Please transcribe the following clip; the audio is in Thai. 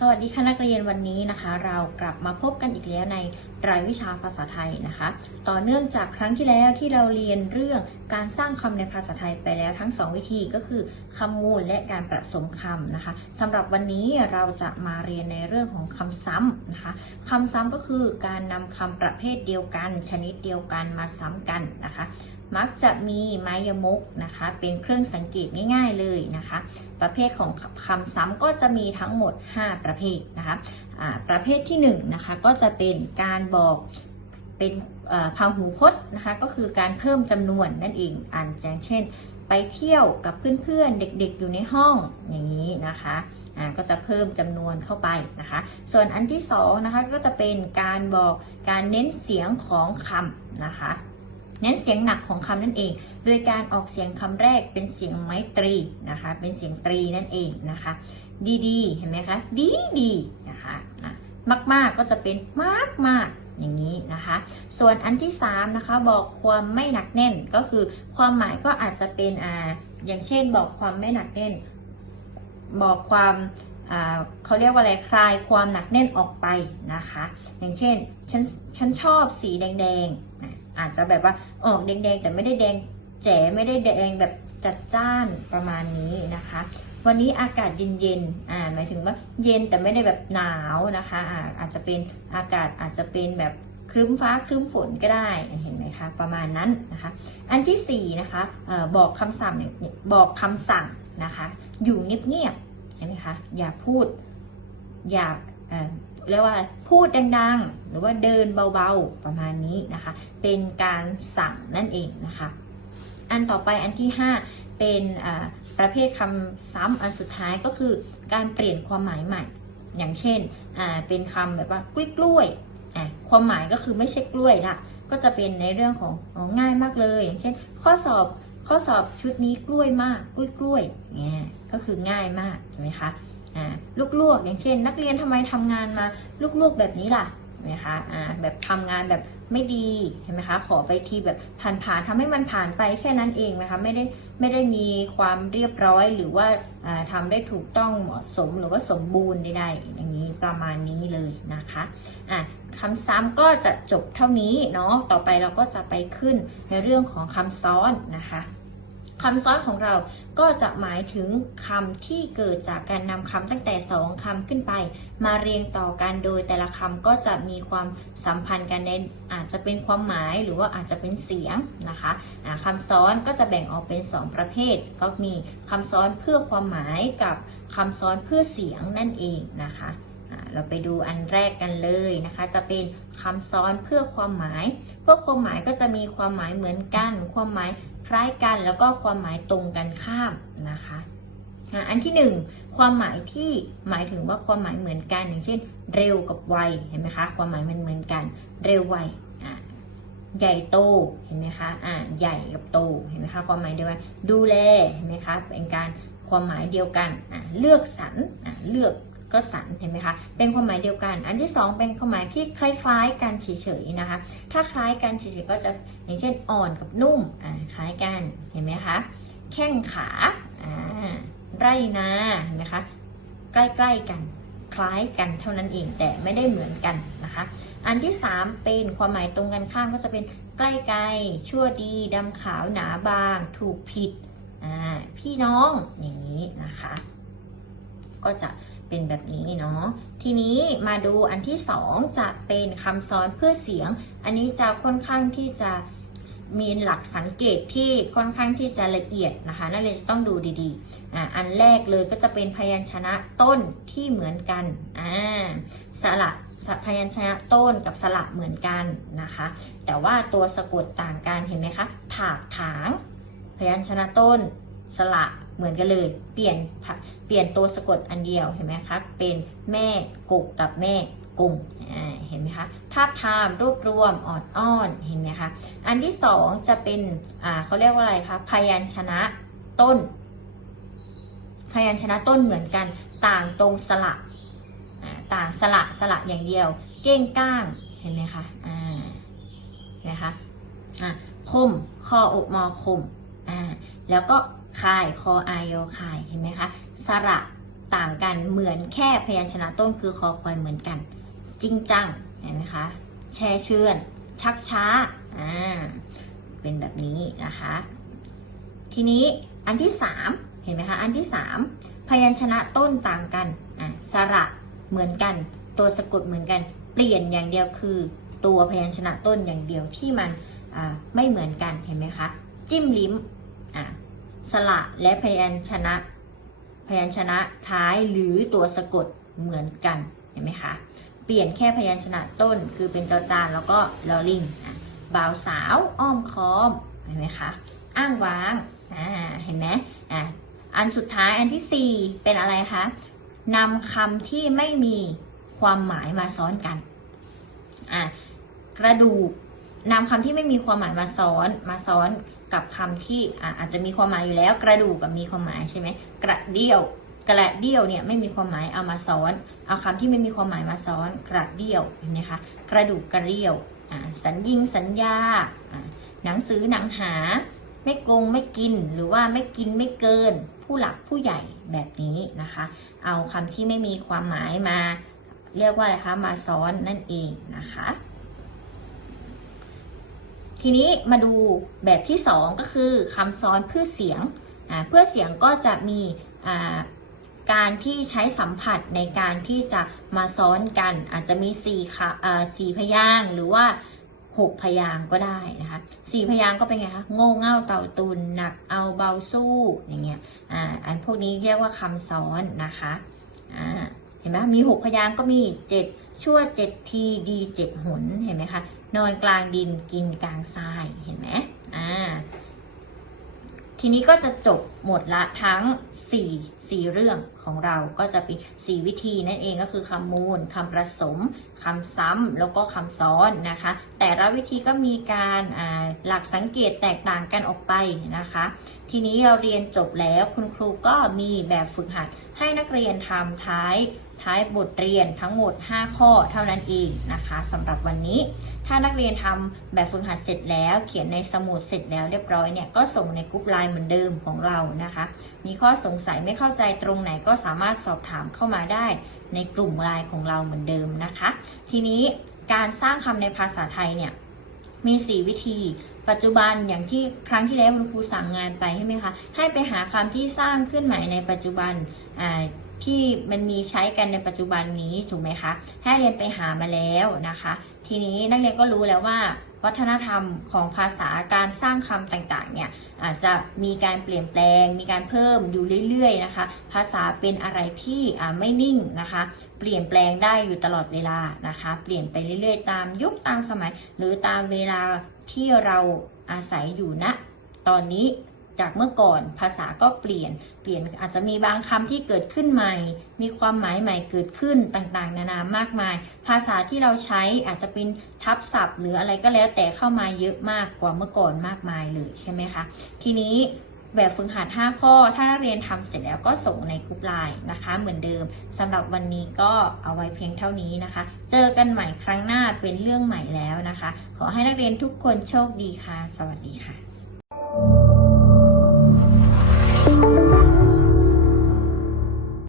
สวัสดีค่ะนักเรียนวันนี้นะคะ เรากลับมาพบกันอีกแล้วในรายวิชาภาษาไทยนะคะ ต่อเนื่องจากครั้งที่แล้วที่เราเรียนเรื่องการสร้างคำในภาษาไทยไปแล้วทั้ง 2 วิธีก็คือคำมูลและการประสมคำนะคะสำหรับวันนี้เราจะมาเรียนในเรื่องของคำซ้ำนะคะคำซ้ำก็คือการนำคำประเภทเดียวกัน ชนิดเดียวกันมาซ้ำกันนะคะ มักจะมีไม้ยมกนะคะ เป็นเครื่องสังเกตง่ายๆเลยนะคะ ประเภทของคำซ้ำก็จะมีทั้งหมด 5 ประเภทนะคะอ่าประเภทที่1นะคะก็จะเป็นการบอกเป็นเอ่อพหูพจน์นะคะ ก็คือการเพิ่มจำนวนนั่นเองอ่านอย่างเช่น ไปเที่ยวกับเพื่อนๆ เด็กๆอยู่ในห้องอย่างนี้นะคะอ่าก็จะเพิ่มจำนวนเข้าไปนะคะ ส่วนอันที่2นะคะก็จะเป็นการบอกการเน้นเสียงของคำนะคะ เน้นเสียงหนักของคำนั่นเอง โดยการออกเสียงคำแรกเป็นเสียงไม้ตรีนะคะ เป็นเสียงตรีนั่นเองนะคะ ดีๆเห็นไหมคะ ดีดีๆนะคะอะมากๆก็จะเป็นมากมากๆอย่างนี้นะคะ ส่วนอันที่3นะคะบอกความไม่หนักแน่นก็คือ ความหมายก็อาจจะเป็นอ่าอย่างเช่นบอกความไม่หนักแน่น บอกความ เขาเรียกว่าอะไรคลายความหนักแน่นออกไปนะคะ อย่างเช่นฉันฉันชอบสีแดงๆอาจจะแบบว่าออกแดงๆ แต่ไม่ได้แดงแจ๋ไม่ได้แดงแบบจัดจ้านประมาณนี้นะคะ วันนี้อากาศเย็นๆอ่าหมายถึงว่าเย็นแต่ไม่ได้แบบหนาวนะคะอ่าอาจจะเป็นอากาศอาจจะเป็นแบบครึ้มฟ้าครึ้มฝนก็ได้เห็นไหมคะประมาณนั้นนะคะ อันที่สี่นะคะอบอกคำสั่งบอกคำสั่งนะคะ อยู่เงียบ ๆเห็นไหมคะอย่าพูดอย่าเรียกว่าพูดดังๆ หรือว่าเดินเบาๆประมาณนี้นะคะ เป็นการสั่งนั่นเองนะคะ อันต่อไปอันที่ 5 เป็นประเภทคำซ้ำอันสุดท้ายก็คือการเปลี่ยนความหมายใหม่ อย่างเช่นเป็นคำแบบว่ากล้วยกล้วยความหมายก็คือไม่ใช่กล้วยละก็จะเป็นในเรื่องของง่ายมากเลย อย่างเช่น ข้อสอบ ข้อสอบชุดนี้กล้วยมากกล้วยกล้วยเนี่ยก็คือง่ายมากใช่ไหมคะอ่าลูกลวกอย่างเช่น นักเรียนทำไมทำงานมาลูกลวกแบบนี้ล่ะนไหมคะอ่าแบบทำงานแบบไม่ดีเห็นไหมคะ ขอไปทีแบบผ่านๆทำให้มันผ่านไปแค่นั้นเองนะคะไม่ได้ไม่ได้มีความเรียบร้อยหรือว่าอ่าทำได้ถูกต้องเหมาะสมหรือว่าสมบูรณ์ใดๆอย่างนี้ประมาณนี้เลยนะคะอะคำซ้ำก็จะจบเท่านี้เนาะต่อไปเราก็จะไปขึ้นในเรื่องของคำซ้อนนะคะ คำซ้อนของเราก็จะหมายถึงคำที่เกิดจากการนำคำตั้งแต่สองคำขึ้นไป มาเรียงต่อกันโดยแต่ละคำก็จะมีความสัมพันธ์กันในอาจจะเป็นความหมายหรือว่าอาจจะเป็นเสียงนะคะคำซ้อนก็จะแบ่งออกเป็น 2 ประเภท ก็มีคำซ้อนเพื่อความหมายกับคำซ้อนเพื่อเสียงนั่นเองนะคะ เราไปดูอันแรกกันเลยนะคะ จะเป็นคำซ้อนเพื่อความหมาย เพื่อความหมายก็จะมีความหมายเหมือนกัน ความหมายคล้ายกัน แล้วก็ความหมายตรงกันข้ามนะคะอันที่หนึ่งความหมายที่หมายถึงว่าความหมายเหมือนกัน อย่างเช่น เร็วกับไวเห็นไหมคะ ความหมายมันเหมือนกัน เร็วไวใหญ่โตเห็นไหมคะอะใหญ่กับโตเห็นไหมคะความหมายเดียวกันดูแลเห็นไหมคะเป็นการความหมายเดียวกันอะเลือกสรรอะเลือก ก็สรรเห็นไหมคะ เป็นความหมายเดียวกัน อันที่สองเป็นความหมายที่คล้ายๆ กันเฉยๆนะคะ ถ้าคล้ายกันเฉยๆก็จะอย่างเช่นอ่อนกับนุ่มอะคล้ายกันเห็นไหมคะแข้งขาอ่าไร่นาเห็นไหมคะใกล้ๆกันคล้ายกันเท่านั้นเองแต่ไม่ได้เหมือนกันนะคะ อันที่ 3 เป็นความหมายตรงกันข้ามก็จะเป็นใกล้ไกลชั่วดีดำขาวหนาบาง ถูกผิดพี่น้องอย่างนี้นะคะ ก็จะ เป็นแบบนี้เนาะ ทีนี้มาดูอันที่2จะเป็นคำซ้อนเพื่อเสียง อันนี้จะค่อนข้างที่จะมีหลักสังเกตที่ค่อนข้างที่จะละเอียดนะคะนักเรียนจะต้องดูดีๆอ่าอันแรกเลยก็จะเป็นพยัญชนะต้นที่เหมือนกันอ่าสระพยัญชนะต้นกับสระเหมือนกันนะคะ แต่ว่าตัวสะกดต่างกันเห็นไหมคะถากถาง พยัญชนะต้น สระ เหมือนกันเลย เปลี่ยนเปลี่ยนตัวสะกดอันเดียวเห็นไหมคะ เป็นแม่กกกับแม่กุ่มอ่าเห็นไหมคะทาบทามรวบรวมออดอ้อนเห็นไหมคะ อันที่สองจะเป็นอ่าเขาเรียกว่าอะไรคะพยัญชนะต้น พยัญชนะต้นเหมือนกัน ต่างตรงสระอ่าต่างสระสระอย่างเดียว เก้งก้างเห็นไหมคะอ่าเห็นไหมคะอ่าคมคออกมอคมอ่าแล้วก็ คายคออายอคายเห็นไหมคะสระต่างกันเหมือนแค่พยัญชนะต้นคือคอควายเหมือนกัน จริงจังเห็นไหมคะแช่เชื่อน ชักช้าอ่าเป็นแบบนี้นะคะ ทีนี้อันที่สามเห็นไหมคะ อันที่สามพยัญชนะต้นต่างกันอะสระเหมือนกัน ตัวสะกดเหมือนกัน เปลี่ยนอย่างเดียวคือ ตัวพยัญชนะต้นอย่างเดียวที่มันอ่าไม่เหมือนกันเห็นไหมคะ จิ้มลิ้มอะ สระและพยัญชนะ พยัญชนะท้ายหรือตัวสะกดเหมือนกันเห็นไหมคะเปลี่ยนแค่พยัญชนะต้นคือเป็นจอจานแล้วก็ลอลิงบ่าวสาวอ้อมค้อมเห็นไหมคะอ้างว้างอ่าเห็นไหมอะอันสุดท้ายอันที่สี่เป็นอะไรคะนำคำที่ไม่มีความหมายมาซ้อนกันอะกระดูก นำคำที่ไม่มีความหมายมาซ้อนมาซ้อนกับคำที่อ่อาจจะมีความหมายอยู่แล้ว กระดูกกับมีความหมายใช่ไหมกระเดี่ยว กระเดี่ยวเนี่ยไม่มีความหมายเอามาซ้อน เอาคำที่ไม่มีความหมายมาซ้อน กระเดี่ยวเห็นไหมคะกระดูกกระเดี่ยวสัญญิงสัญญาอ่าหนังสือหนังหา ไม่โกงไม่กินหรือว่าไม่กินไม่เกิน ผู้หลักผู้ใหญ่แบบนี้นะคะ เอาคำที่ไม่มีความหมายมา เรียกว่าอะไรคะมาซ้อนนั่นเองนะคะ ทีนี้มาดูแบบที่สองก็คือคำซ้อนเพื่อเสียงเพื่อเสียงก็จะมีการที่ใช้สัมผัสในการที่จะมาซ้อนกัน อาจจะมีสี่ค่ะอ่าสี่พยางหรือว่าหกพยางก็ได้นะคะสี่พยางก็เป็นไงคะโง่เง่าเต่าตุนหนักเอาเบาสู้อย่างเงี้ยอ่าอันพวกนี้เรียกว่าคำซ้อนนะคะอ่าเห็นไหมมีหกพยางก็มีเจ็ดชั่วเจ็ดทีดีเจ็ดหนเห็นไหมคะ นอนกลางดินกินกลางทรายเห็นไหมอ่าทีนี้ก็จะจบหมดละทั้ง4 4เรื่องของเราก็จะเป็น 4 วิธีนั่นเองก็คือคำมูลคำผสมคำซ้ำแล้วก็คำซ้อนนะคะ แต่ละวิธีก็มีการหลักสังเกตแตกต่างกันออกไปนะคะ ทีนี้เราเรียนจบแล้วคุณครูก็มีแบบฝึกหัดให้นักเรียนทำท้าย ท้ายบทเรียนทั้งหมด 5 ข้อเท่านั้นเองนะคะสำหรับวันนี้ ถ้านักเรียนทำแบบฝึกหัดเสร็จแล้ว เขียนในสมุดเสร็จแล้วเรียบร้อยเนี่ยก็ส่งในกรุ๊ปไลน์เหมือนเดิมของเรานะคะ มีข้อสงสัยไม่เข้าใจตรงไหนก็สามารถสอบถามเข้ามาได้ในกลุ่มไลน์ของเราเหมือนเดิมนะคะ ทีนี้การสร้างคำในภาษาไทยเนี่ยมี 4 วิธีปัจจุบันอย่างที่ครั้งที่แล้วคุณครูสั่งงานไปใช่ไหมคะ ให้ไปหาคำที่สร้างขึ้นใหม่ในปัจจุบันอ่า ที่มันมีใช้กันในปัจจุบันนี้ถูกไหมคะให้เรียนไปหามาแล้วนะคะ ทีนี้นักเรียนก็รู้แล้วว่า วัฒนธรรมของภาษาการสร้างคำต่างๆเนี่ยอาจจะมีการเปลี่ยนแปลง มีการเพิ่มอยู่เรื่อยๆนะคะ ภาษาเป็นอะไรที่ไม่นิ่งนะคะ เปลี่ยนแปลงได้อยู่ตลอดเวลานะคะ เปลี่ยนไปเรื่อยๆ ตามยุคตามสมัย หรือตามเวลาที่เราอาศัยอยู่ณตอนนี้ จากเมื่อก่อนภาษาก็เปลี่ยน เปลี่ยนอาจจะมีบางคำที่เกิดขึ้นใหม่ มีความหมายใหม่เกิดขึ้นต่างๆ นานามากมาย ภาษาที่เราใช้อาจจะเป็นทับศัพท์ หรืออะไรก็แล้วแต่เข้ามาเยอะมากกว่าเมื่อก่อนมากมายเลยใช่ไหมคะทีนี้แบบฝึกหัด 5 ข้อ ถ้านักเรียนทำเสร็จแล้วก็ส่งในกลุ่มไลน์นะคะ เหมือนเดิมสำหรับวันนี้ก็เอาไว้เพียงเท่านี้นะคะ เจอกันใหม่ครั้งหน้าเป็นเรื่องใหม่แล้วนะคะ ขอให้นักเรียนทุกคนโชคดีค่ะ สวัสดีค่ะ